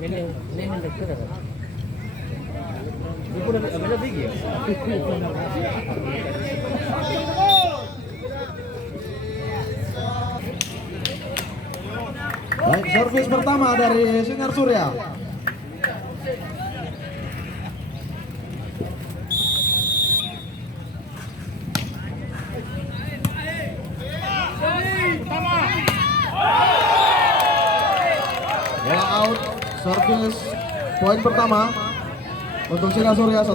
Ini mendekat kan? Itu udah banyak tinggi ya? Baik, servis pertama dari Sinar Surya. Bola out, servis poin pertama untuk Sinar Surya 1-0.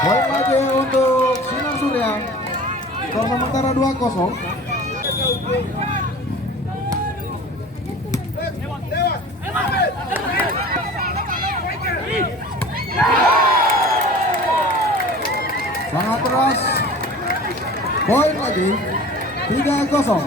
Poin lagi untuk Sinar Surya. Skor sementara 2-0. Sangat keras. Poin lagi 3-0.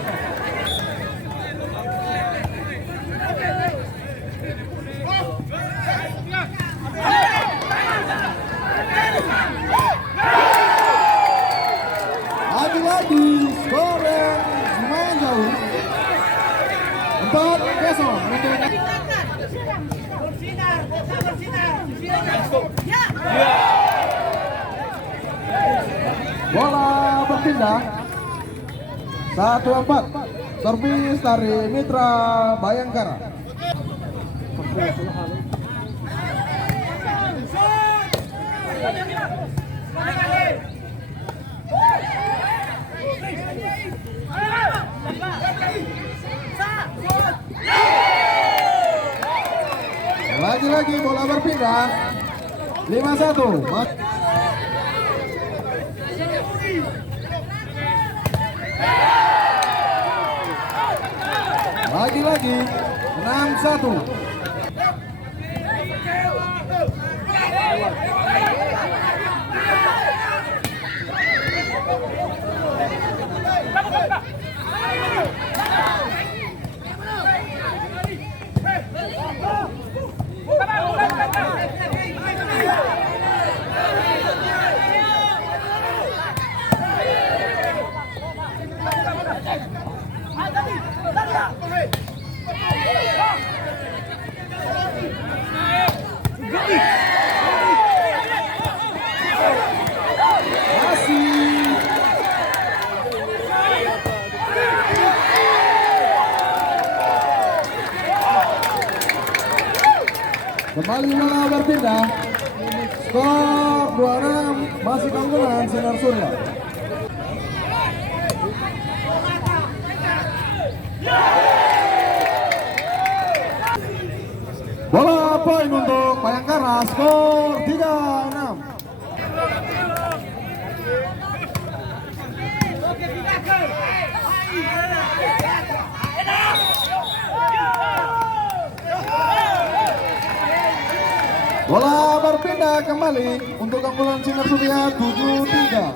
Lagi-lagi skor yang lumayan jauh. 4-0 untuk bola berpindah. 1-4. Servis dari Mitra Bayangkara. Lagi-lagi bola berpindah. 5-1. Lagi-lagi 6-1. Kembali bola berpindah. Skor 2-6 masih keunggulan Sinar Surya. Bola poin untuk Bayangkara, skor 3-6. Bola berpindah kembali untuk keunggulan Sinar Surya 7-3.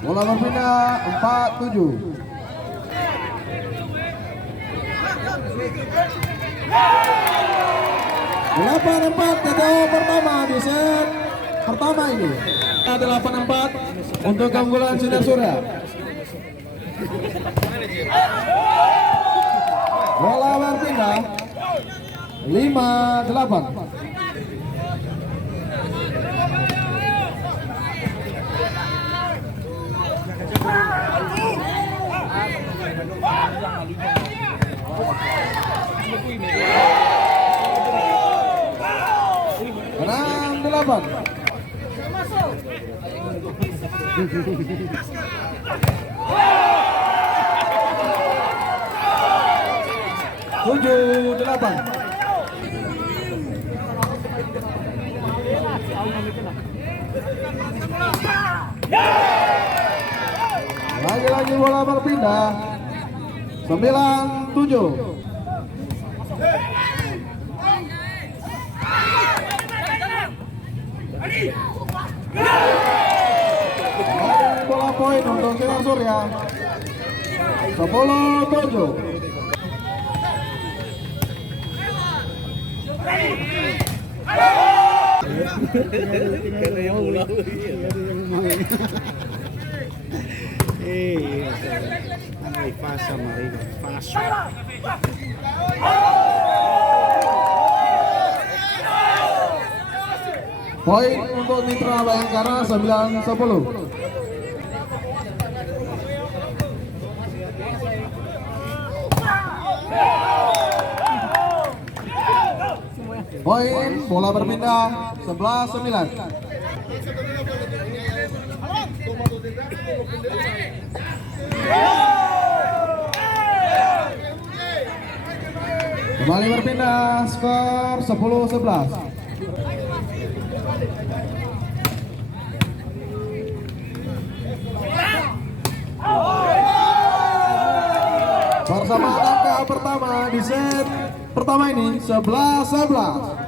Bola berpindah 4-7. Delapan empat TTO pertama di set pertama ini. 8-4 untuk keunggulan Sinar Surya. Bola berpindah 5-8. Menang 8. Tujuh 8. Lagi-lagi bola berpindah 9-7. Bola poin untuk Sinar Surya 10-7. Karena yang pulau. Iya. Ay, pasa Marino, pasa. Poin untuk Mitra Bayangkara 9-10. Poin, bola berpindah 11-9. Kembali berpindah, skor 10-11. Bersama angka pertama di set pertama ini 11-11.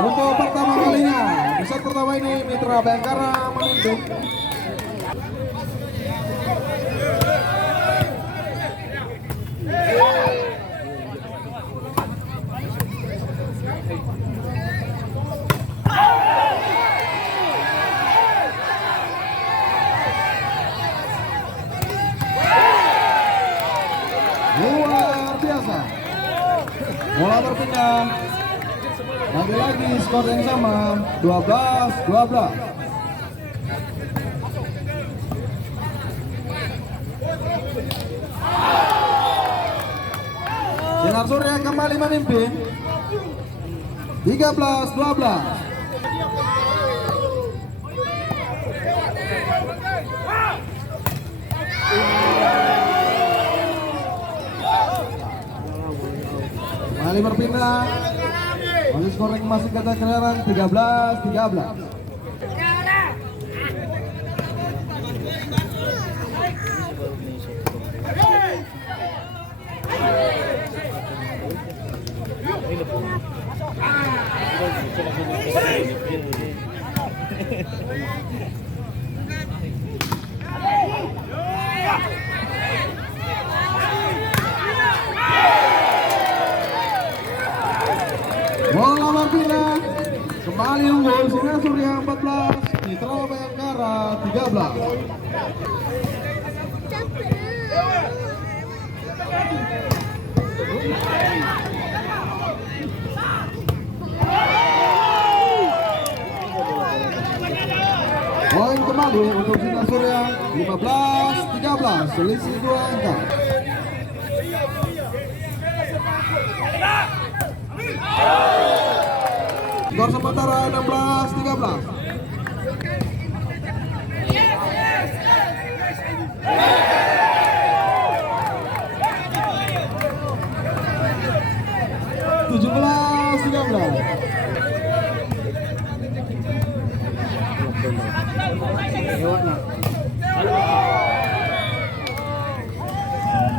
Untuk pertama kalinya di set pertama ini Mitra Bayangkara memimpin. Luar biasa. Bola berpindah. Lagi-lagi skor yang sama 12-12. Sinar Surya kembali memimpin 13-12. Kembali berpindah. Kali skor yang masih kata kedengaran 13-13. Bola berpindah. Kembali unggul Sinar Surya 14, Mitra Bayangkara 13. Poin kembali untuk Sinar Surya 15-13, selisih 2 angka. Skor sementara 16-13.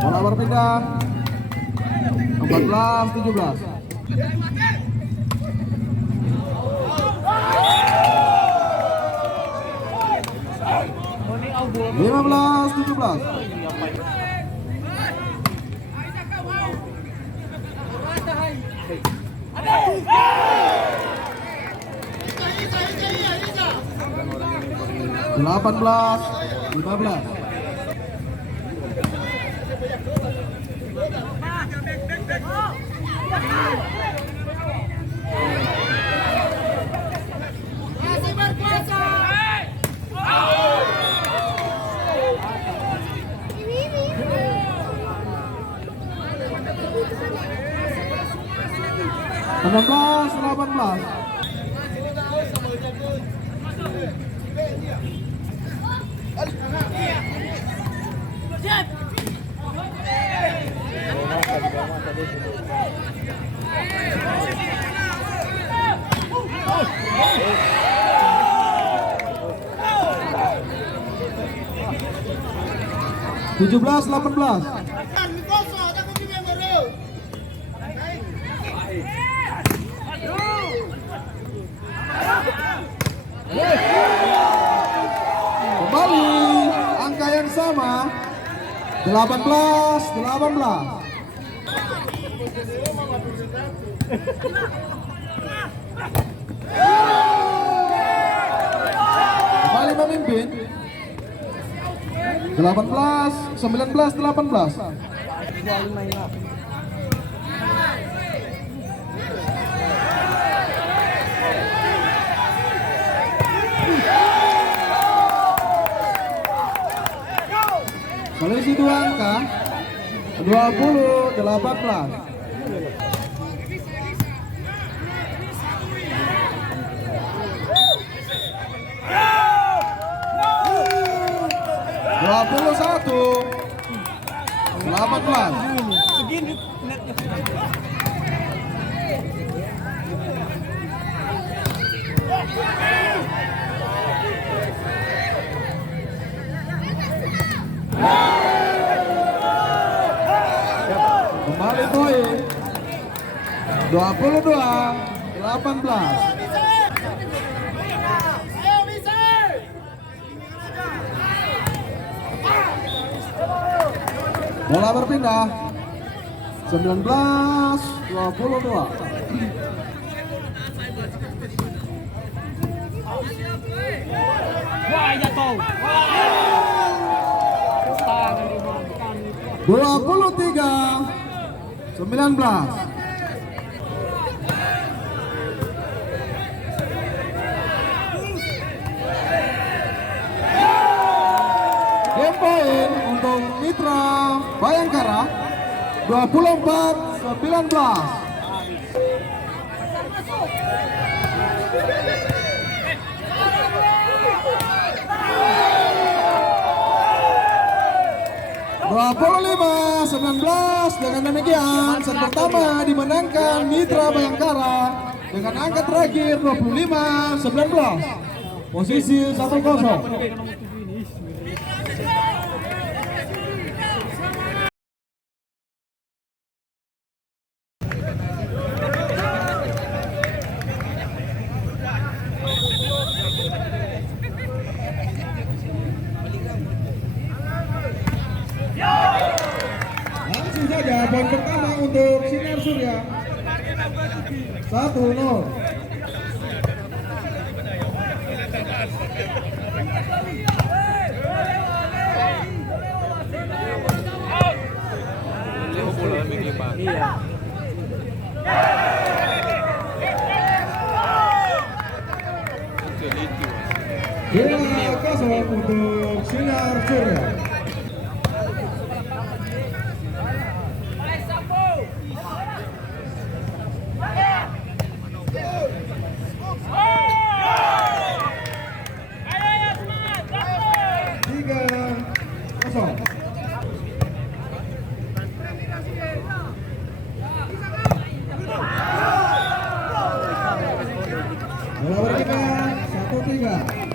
Bola berpindah 14-17. Lima belas 17. Delapan belas 15. Enam belas 18. Tujuh belas 18. Kembali pertama 18. Kembali memimpin 19-18. Selisih 2 angka 20-18. Satu 18. Kembali poin 22-18. Bola berpindah 19-22. Wah, jatuh. 23-19. Game point untuk Mitra Bayangkara 24-19. Dengan demikian set pertama dimenangkan Mitra Bayangkara dengan angka terakhir 25-19. Posisi 1-0. Langsung saja poin pertama untuk Sinar Surya 1-0. Bola kosong untuk Sinar Surya. Bola bergerak 1-3.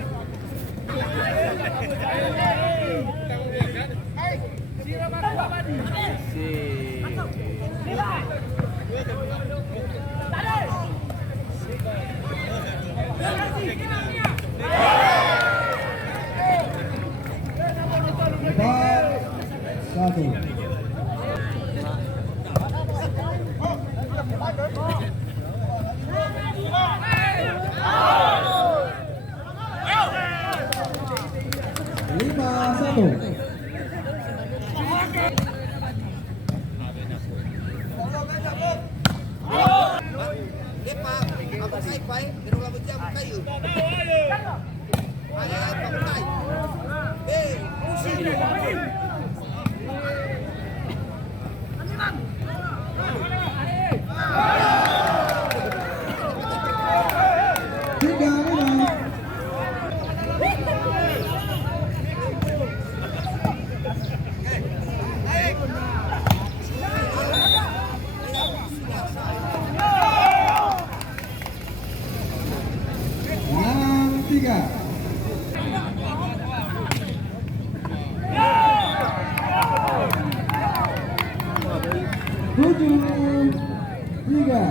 Satu. Lima satu. Tujuh, tiga.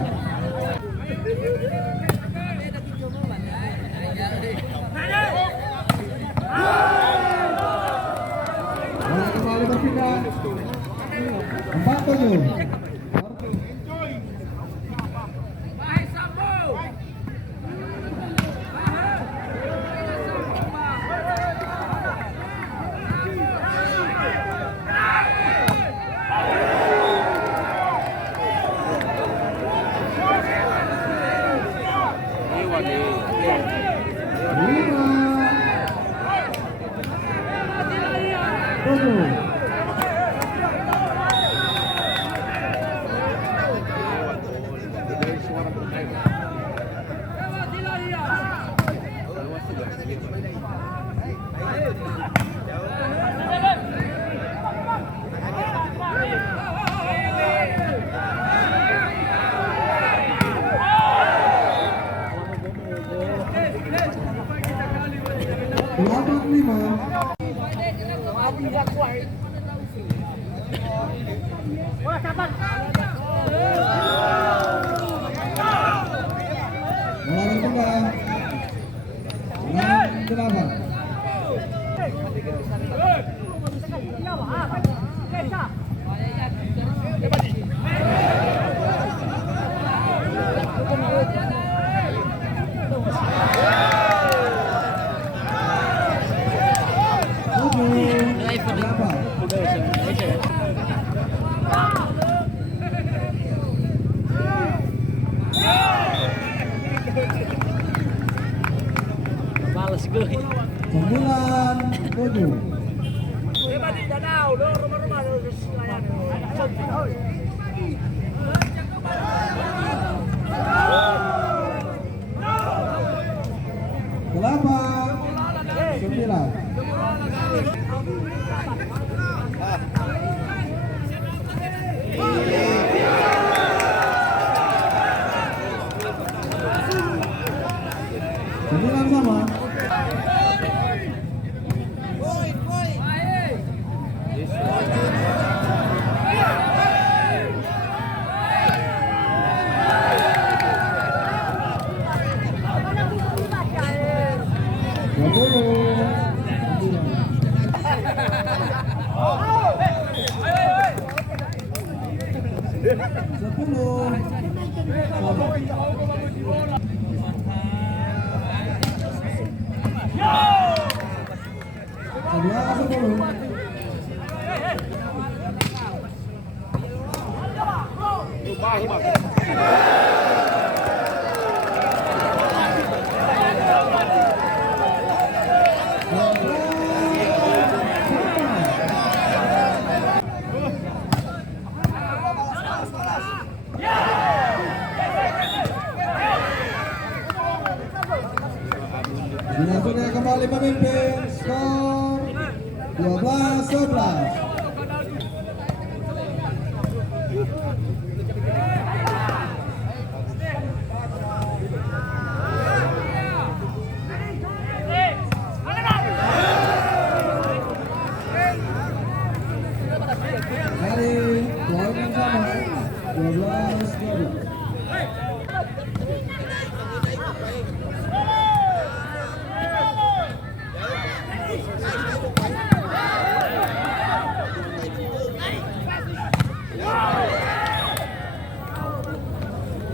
Melarang tengah 6-8. Males gue. 9-7. Delapan, 9. Sembilan sama. Sudah kembali memimpin skor 12-11. Dari poin yang sama 12-12.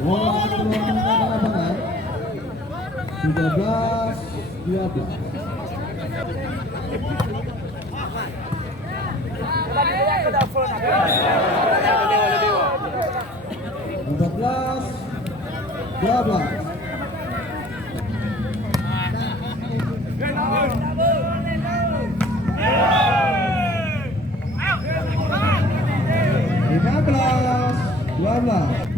Bola keluar tengah lapangan 13-12. Empat belas 12. Lima belas 12.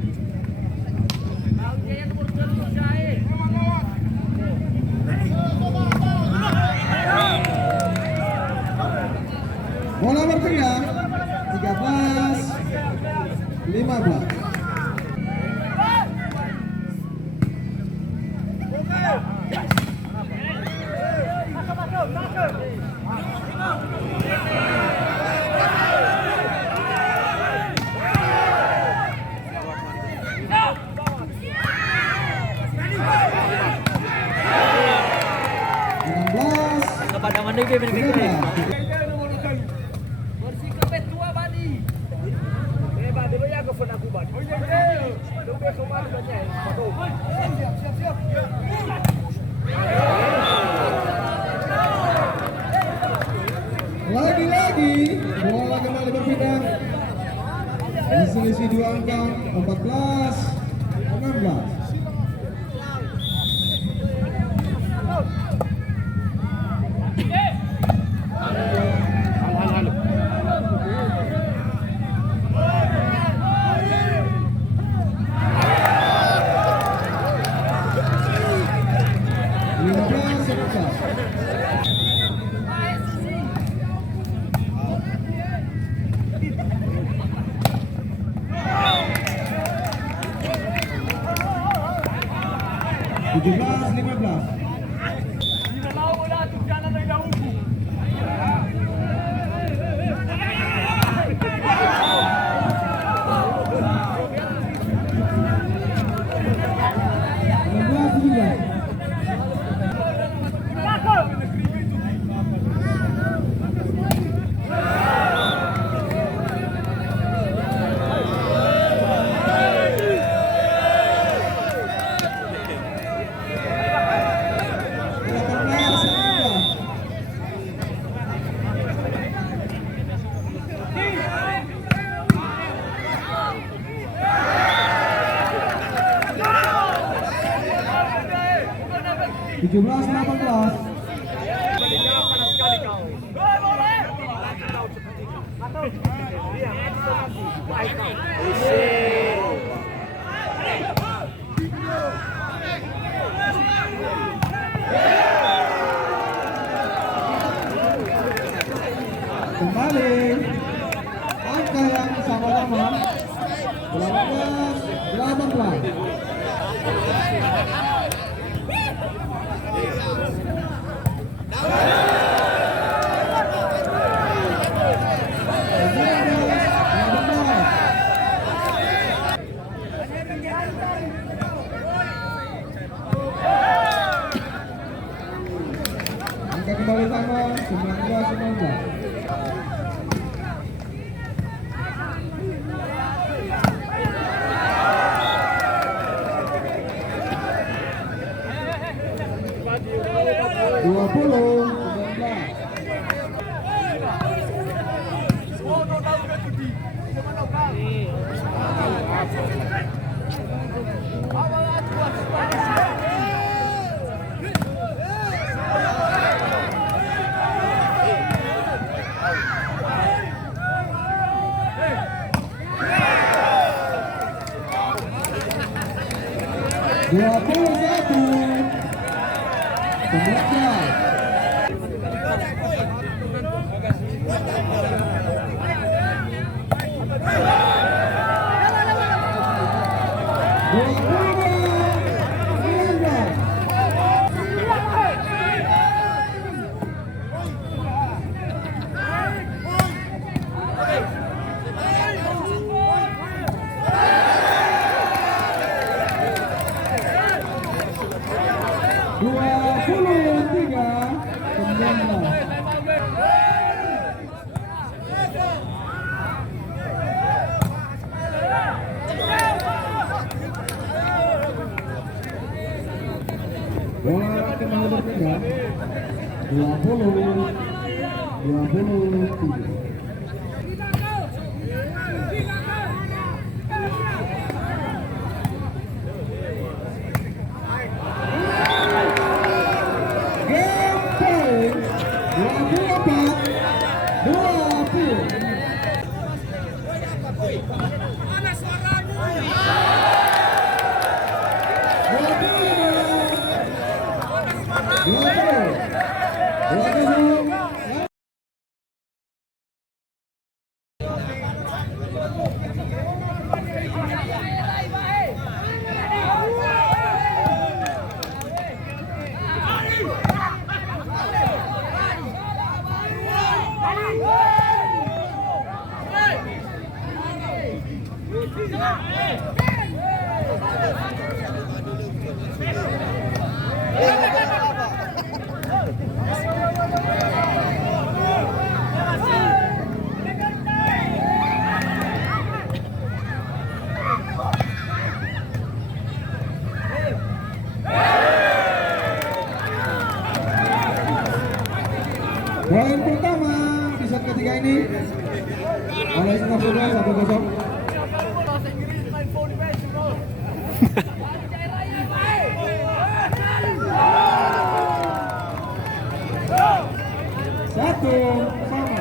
Bola bertengah 13-15. Kepada mana dia benar-benar. berpindah. Selisih 2 angka 14-16. Kembali angka yang sama-sama 18. Angka kembali sama 19-19. Bola kembali berpindah 20-23. Poin pertama di set ketiga ini Oleh skor sudah 1-0. Satu sama.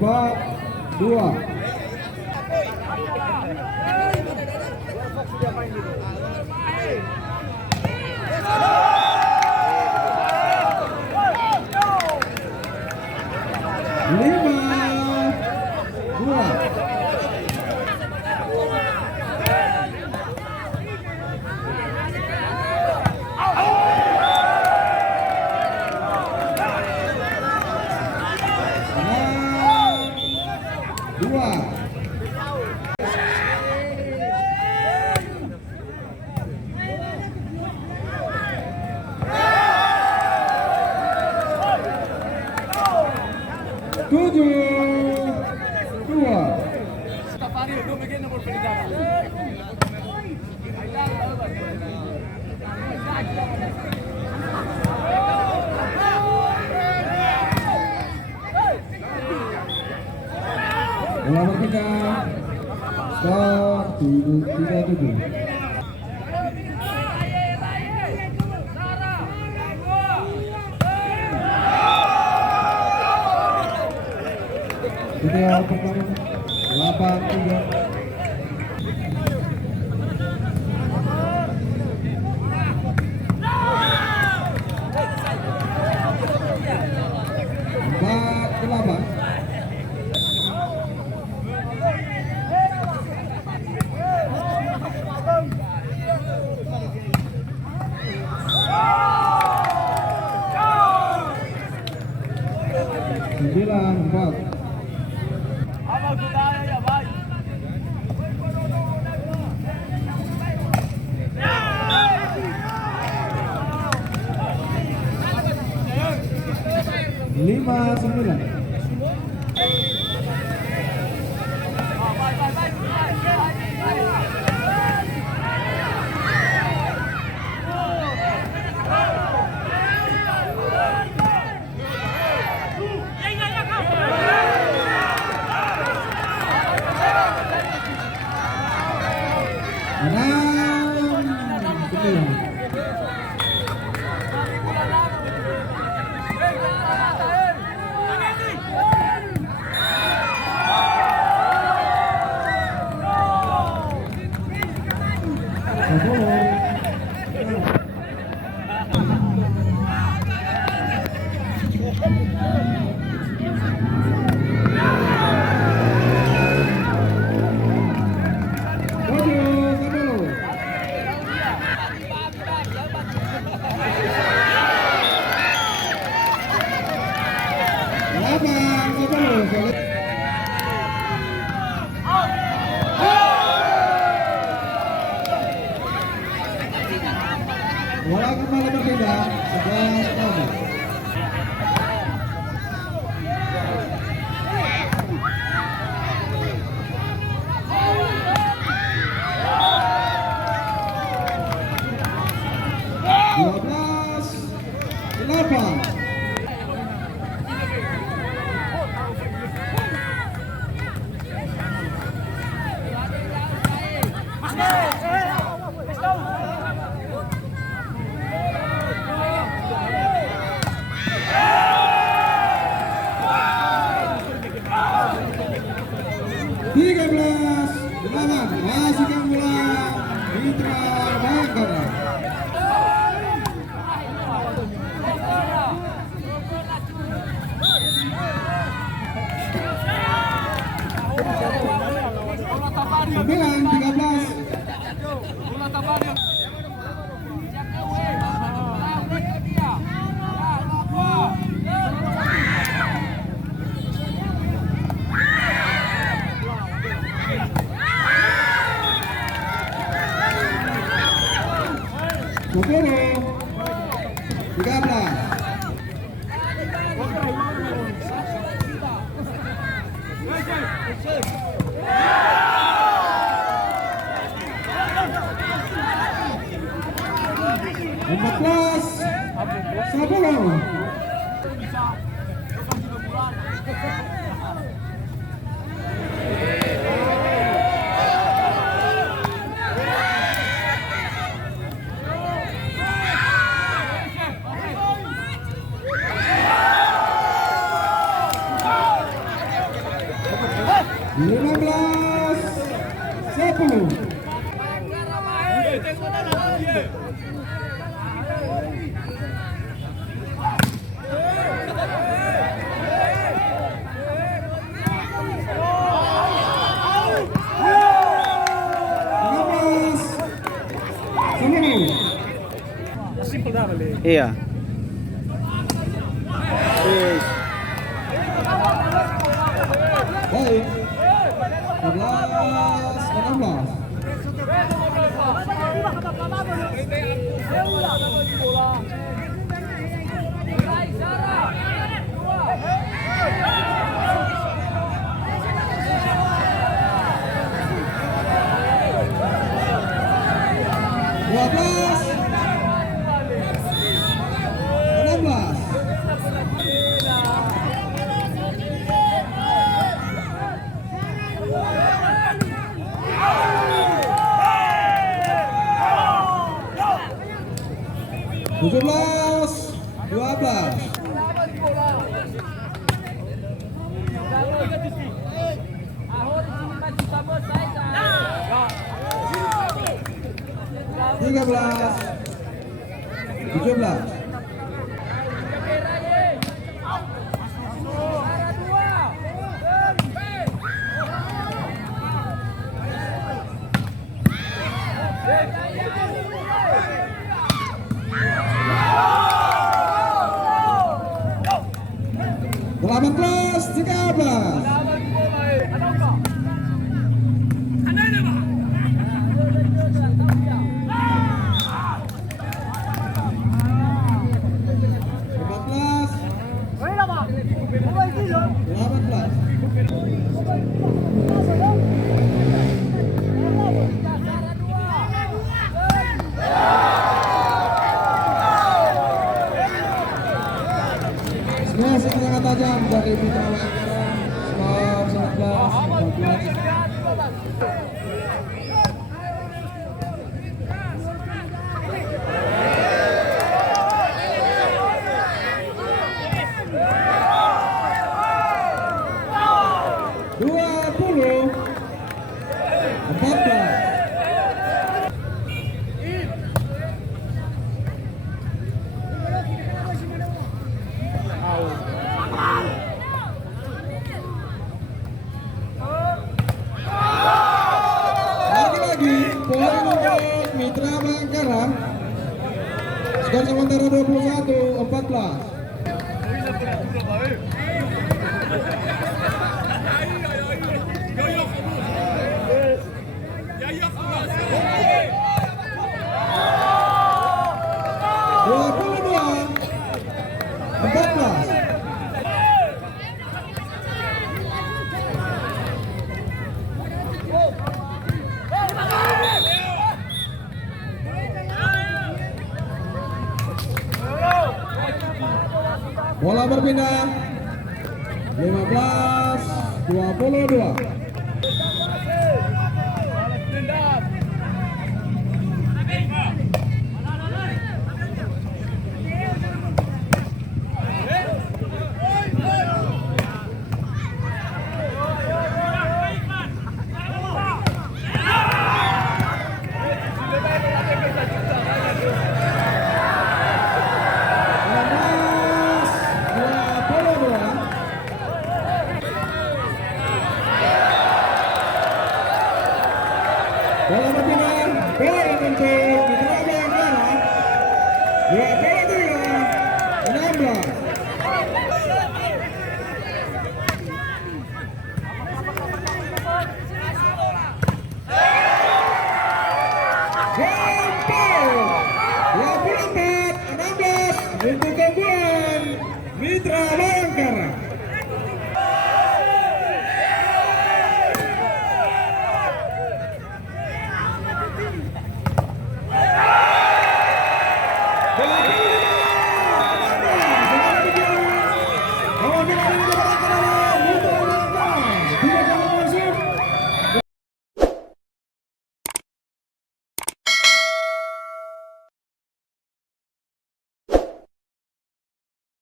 Empat, dua. Bola berpindah. Skor 3-7. Video pertama 8-3. Sembilan, 4. Lima, 9. Bola kembali berpindah. 11-12. 13. Empat belas, 10. Lima belas, 10. Iya. Yes. Baik. 11, 16. Dua belas, 16. Tujuh belas, 12. Tiga belas, 17. Delapan belas, 13. Empat belas, 18. Semua senjata tajam dari Mitra Bayangkara. Skor 19-14. Lagi-lagi poin untuk Mitra Bayangkara. Skor sementara 21-14. Bola berpindah 15-22. Bola berpindah, poin untuk Mitra Bayangkara. 23-16. Hampir 16 untuk keunggulan Mitra Leo.